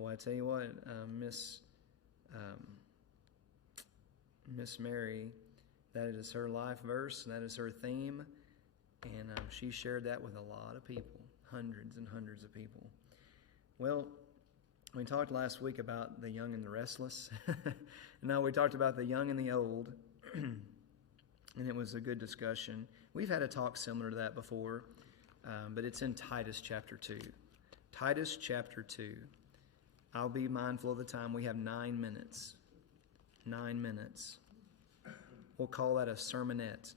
Boy, I tell you what, Miss Mary, that is her life verse, that is her theme, and she shared that with a lot of people, hundreds and hundreds of people. Well, we talked last week about the young and the restless. Now we talked about the young and the old, and it was a good discussion. We've had a talk similar to that before, but it's in Titus Chapter 2. Titus Chapter 2. I'll be mindful of the time. We have 9 minutes. 9 minutes. We'll call that a sermonette.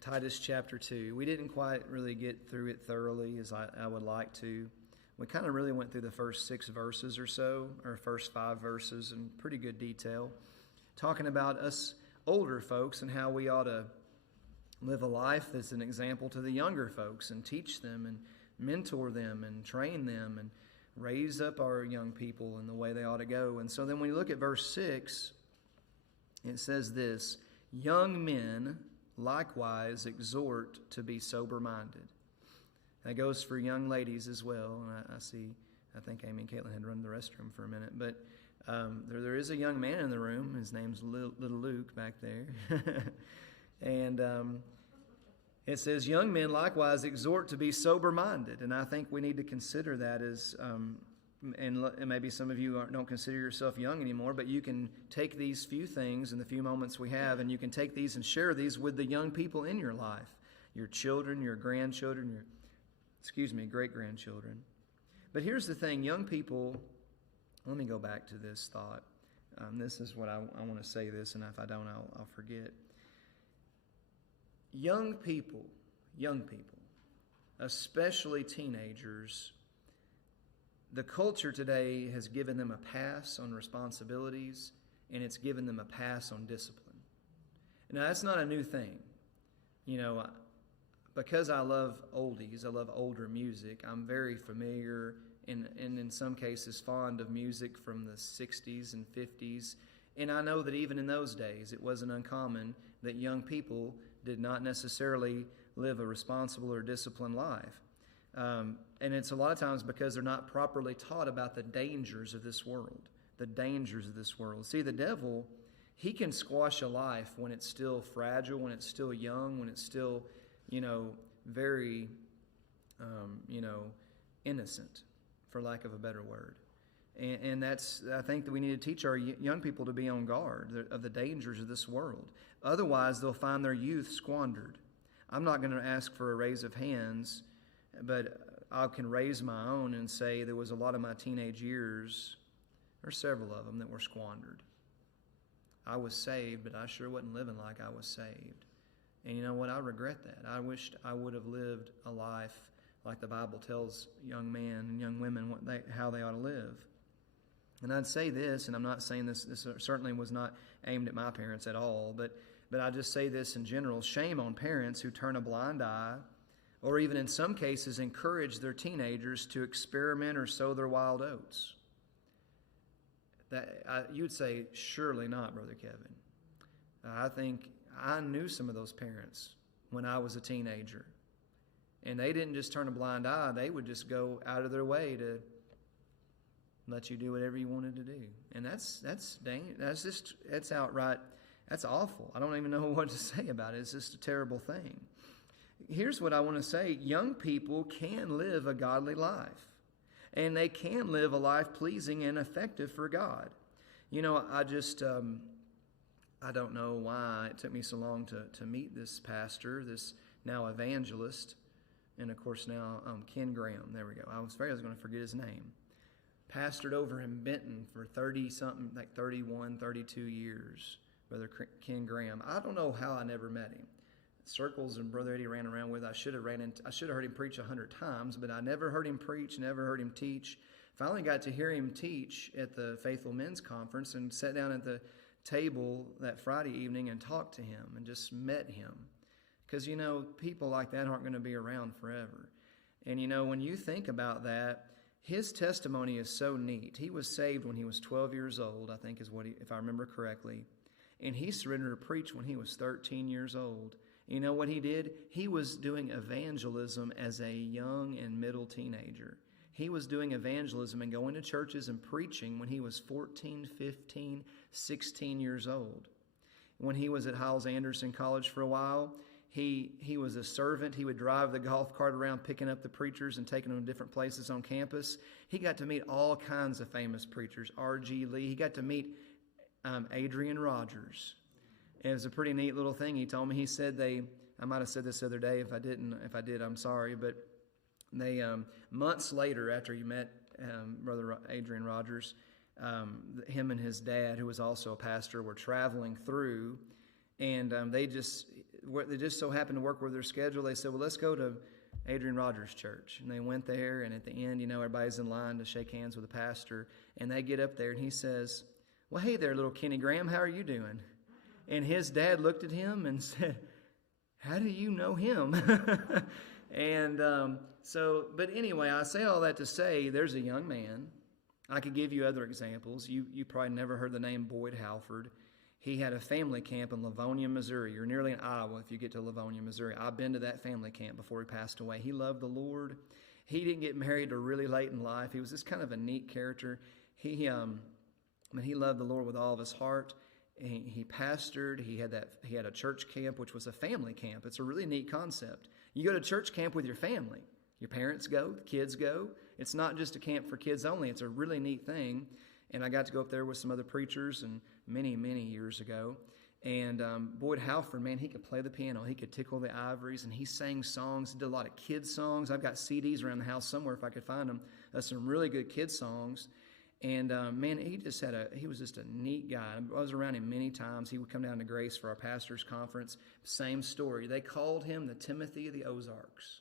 Titus Chapter 2. We didn't quite really get through it thoroughly as I would like to. We kind of really went through the first 6 verses or so, or first 5 verses in pretty good detail, talking about us older folks and how we ought to live a life that's an example to the younger folks and teach them and mentor them and train them and raise up our young people in the way they ought to go. And so then when you look at verse 6, it says this, young men likewise exhort to be sober-minded. That goes for young ladies as well. And I think Amy and Caitlin had to run to the restroom for a minute. But there is a young man in the room. His name's little Luke back there. And it says, young men likewise exhort to be sober-minded. And I think we need to consider that as, and maybe some of you don't consider yourself young anymore, but you can take these few things in the few moments we have, and you can take these and share these with the young people in your life, your children, your grandchildren, great-grandchildren. But here's the thing, young people, let me go back to this thought. This is what I want to say this, and if I don't, I'll forget. Young people, especially teenagers, the culture today has given them a pass on responsibilities, and it's given them a pass on discipline. Now, that's not a new thing. You know, because I love oldies, I love older music, I'm very familiar and in some cases fond of music from the 60s and 50s. And I know that even in those days, it wasn't uncommon that young people did not necessarily live a responsible or disciplined life. And it's a lot of times because they're not properly taught about the dangers of this world. The dangers of this world. See, the devil, he can squash a life when it's still fragile, when it's still young, when it's still, very, innocent, for lack of a better word. And that's, I think that we need to teach our young people to be on guard of the dangers of this world. Otherwise, they'll find their youth squandered. I'm not going to ask for a raise of hands, but I can raise my own and say there was a lot of my teenage years, or several of them, that were squandered. I was saved, but I sure wasn't living like I was saved. And you know what? I regret that. I wished I would have lived a life like the Bible tells young men and young women how they ought to live. And I'd say this, and I'm not saying this certainly was not aimed at my parents at all, but I just say this in general. Shame on parents who turn a blind eye, or even in some cases encourage their teenagers to experiment or sow their wild oats. You'd say, surely not, Brother Kevin. I think I knew some of those parents when I was a teenager. And they didn't just turn a blind eye. They would just go out of their way to let you do whatever you wanted to do. And that's outright, that's awful. I don't even know what to say about it. It's just a terrible thing. Here's what I want to say. Young people can live a godly life. And they can live a life pleasing and effective for God. I don't know why it took me so long to meet this pastor, this now evangelist, and of course now Ken Graham. There we go. I was afraid I was going to forget his name. Pastored over in Benton for 30-something, like 31, 32 years, Brother Ken Graham. I don't know how I never met him. Circles and Brother Eddie ran around with. I should have heard him preach 100 times, but I never heard him preach, never heard him teach. Finally got to hear him teach at the Faithful Men's Conference and sat down at the table that Friday evening and talked to him and just met him. Because, people like that aren't going to be around forever. And, when you think about that, his testimony is so neat. He was saved when he was 12 years old, I think is if I remember correctly. And he surrendered to preach when he was 13 years old. You know what he did? He was doing evangelism as a young and middle teenager. He was doing evangelism and going to churches and preaching when he was 14, 15, 16 years old. When he was at Hyles Anderson College for a while, he was a servant. He would drive the golf cart around picking up the preachers and taking them to different places on campus. He got to meet all kinds of famous preachers. R.G. Lee. He got to meet Adrian Rogers. It was a pretty neat little thing. He told me, he said I might have said this the other day. If I did, I'm sorry. But they, months later after you met Brother Adrian Rogers, him and his dad, who was also a pastor, were traveling through, and they just so happened to work with their schedule. They said, well, let's go to Adrian Rogers' church. And they went there, and at the end, everybody's in line to shake hands with the pastor, and they get up there, and he says, well, hey there, little Kenny Graham, how are you doing? And his dad looked at him and said, how do you know him? And but anyway, I say all that to say there's a young man. I could give you other examples. You probably never heard the name Boyd Halford. He had a family camp in Livonia, Missouri. You're nearly in Iowa if you get to Livonia, Missouri. I've been to that family camp before he passed away. He loved the Lord. He didn't get married till really late in life. He was just kind of a neat character. He loved the Lord with all of his heart. He pastored. He had a church camp, which was a family camp. It's a really neat concept. You go to church camp with your family. Your parents go, the kids go. It's not just a camp for kids only. It's a really neat thing. And I got to go up there with some other preachers and many, many years ago. And Boyd Halford, man, he could play the piano. He could tickle the ivories, and he sang songs. He did a lot of kids songs. I've got CDs around the house somewhere if I could find them. Some really good kids songs. And man, he was just a neat guy. I was around him many times. He would come down to Grace for our pastor's conference. Same story. They called him the Timothy of the Ozarks.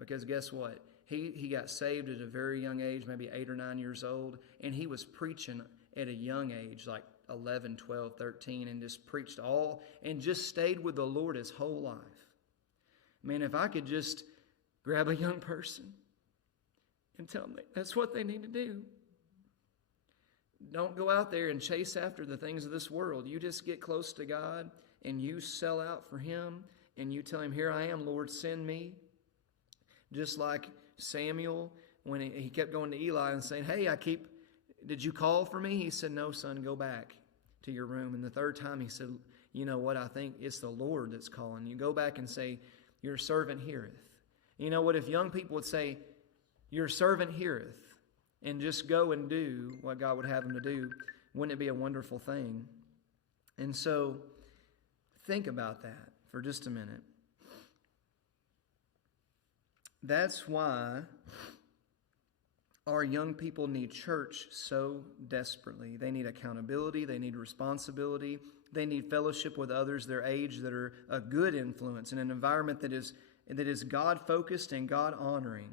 Because guess what? He got saved at a very young age, maybe 8 or 9 years old, and he was preaching at a young age, like 11, 12, 13, and just preached and just stayed with the Lord his whole life. Man, if I could just grab a young person and tell them that's what they need to do. Don't go out there and chase after the things of this world. You just get close to God, and you sell out for Him, and you tell Him, here I am, Lord, send me. Just like Samuel, when he kept going to Eli and saying, hey, did you call for me? He said, no, son, go back to your room. And the third time he said, you know what, I think it's the Lord that's calling. You go back and say, your servant heareth. You know what, if young people would say, your servant heareth, and just go and do what God would have them to do, wouldn't it be a wonderful thing? And so think about that for just a minute. That's why our young people need church so desperately. They need accountability. They need responsibility. They need fellowship with others their age that are a good influence in an environment that is God-focused and God-honoring.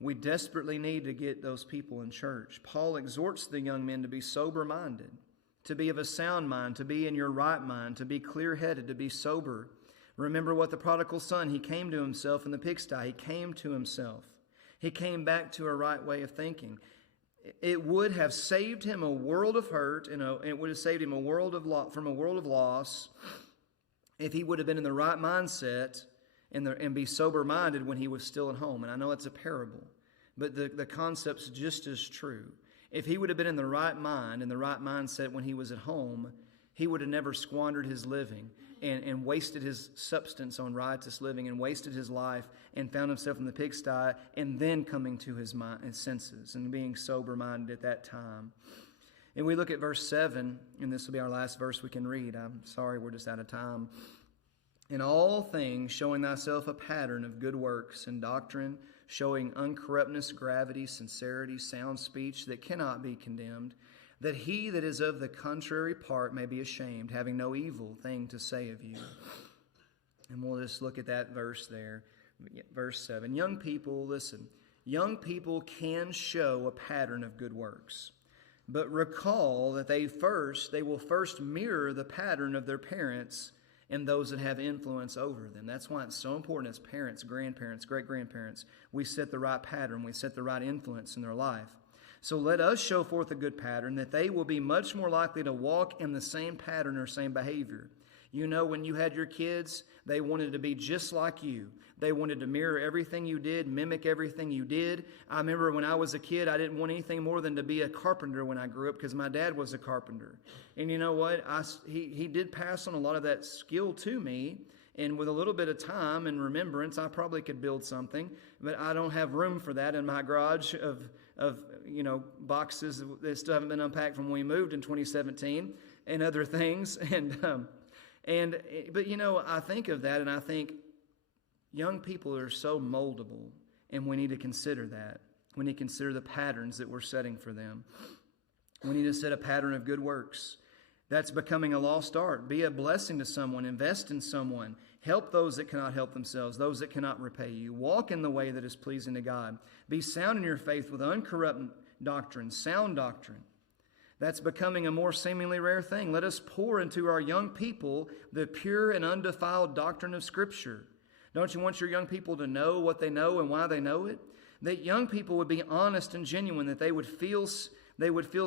We desperately need to get those people in church. Paul exhorts the young men to be sober-minded, to be of a sound mind, to be in your right mind, to be clear-headed, to be sober. Remember what the prodigal son, he came to himself in the pigsty. He came to himself. He came back to a right way of thinking. It would have saved him a world of hurt, and it would have saved him from a world of loss if he would have been in the right mindset and be sober-minded when he was still at home. And I know it's a parable, but the concept's just as true. If he would have been in the right mind, in the right mindset when he was at home, he would have never squandered his living and wasted his substance on riotous living and wasted his life and found himself in the pigsty and then coming to his senses and being sober-minded at that time. And we look at verse 7, and this will be our last verse we can read. I'm sorry, we're just out of time. In all things, showing thyself a pattern of good works and doctrine, showing uncorruptness, gravity, sincerity, sound speech that cannot be condemned, that he that is of the contrary part may be ashamed, having no evil thing to say of you. And we'll just look at that verse there, verse 7. Young people, listen, young people can show a pattern of good works, but recall that they will first mirror the pattern of their parents and those that have influence over them. That's why it's so important as parents, grandparents, great-grandparents, we set the right pattern, we set the right influence in their life. So let us show forth a good pattern that they will be much more likely to walk in the same pattern or same behavior. You know, when you had your kids, they wanted to be just like you. They wanted to mirror everything you did, mimic everything you did. I remember when I was a kid, I didn't want anything more than to be a carpenter when I grew up because my dad was a carpenter. And you know what? He did pass on a lot of that skill to me. And with a little bit of time and remembrance, I probably could build something. But I don't have room for that in my garage of boxes that still haven't been unpacked from when we moved in 2017 and other things. But I think of that and I think young people are so moldable, and we need to consider that. We need to consider the patterns that we're setting for them. We need to set a pattern of good works. That's becoming a lost art. Be a blessing to someone. Invest in someone. Help those that cannot help themselves, those that cannot repay you. Walk in the way that is pleasing to God. Be sound in your faith with uncorrupt doctrine, sound doctrine. That's becoming a more seemingly rare thing. Let us pour into our young people the pure and undefiled doctrine of Scripture. Don't you want your young people to know what they know and why they know it? That young people would be honest and genuine, that they would feel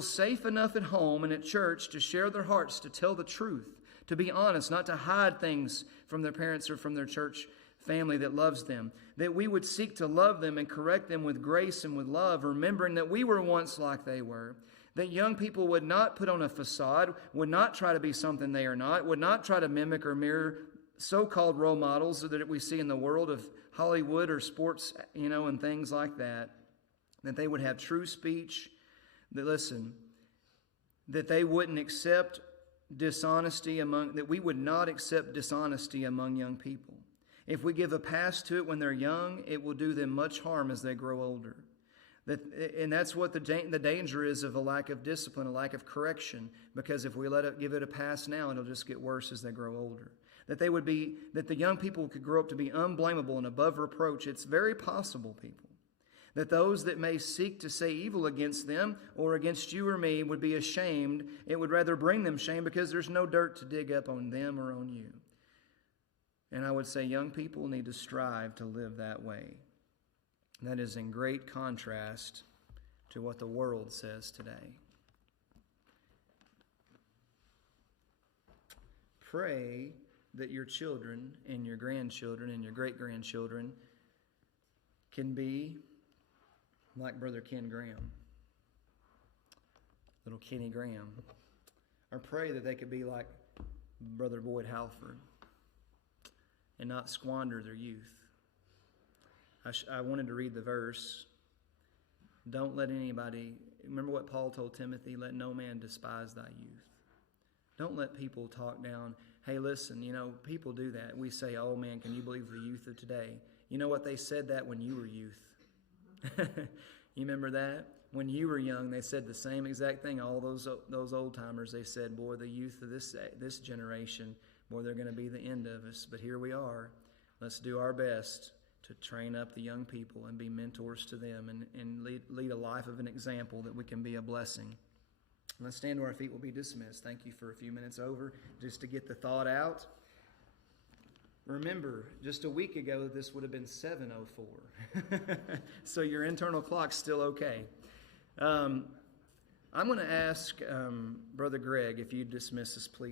safe enough at home and at church to share their hearts, to tell the truth, to be honest, not to hide things from their parents or from their church family that loves them. That we would seek to love them and correct them with grace and with love, remembering that we were once like they were. That young people would not put on a facade, would not try to be something they are not, would not try to mimic or mirror so-called role models that we see in the world of Hollywood or sports, and things like that. That they would have true speech. That they wouldn't accept dishonesty that we would not accept dishonesty among young people. If we give a pass to it when they're young, it will do them much harm as they grow older. And that's what the danger is of a lack of discipline, a lack of correction, because if we give it a pass now, it'll just get worse as they grow older. That the young people could grow up to be unblameable and above reproach. It's very possible, people, that those that may seek to say evil against them or against you or me would be ashamed. It would rather bring them shame because there's no dirt to dig up on them or on you. And I would say young people need to strive to live that way. That is in great contrast to what the world says today. Pray that your children and your grandchildren and your great-grandchildren can be like Brother Ken Graham, little Kenny Graham. Or pray that they could be like Brother Boyd Halford and not squander their youth. I wanted to read the verse. Don't let anybody, remember what Paul told Timothy, let no man despise thy youth. Don't let people talk down. Hey, listen, people do that. We say, oh man, can you believe the youth of today? You know what? They said that when you were youth. You remember that? When you were young, they said the same exact thing. All those old timers, they said, boy, the youth of this generation, boy, they're going to be the end of us. But here we are. Let's do our best to train up the young people and be mentors to them and lead a life of an example that we can be a blessing. Let's stand to our feet. We'll be dismissed. Thank you for a few minutes over just to get the thought out. Remember, just a week ago, this would have been 7:04. So your internal clock's still okay. I'm going to ask Brother Greg if you'd dismiss us, please.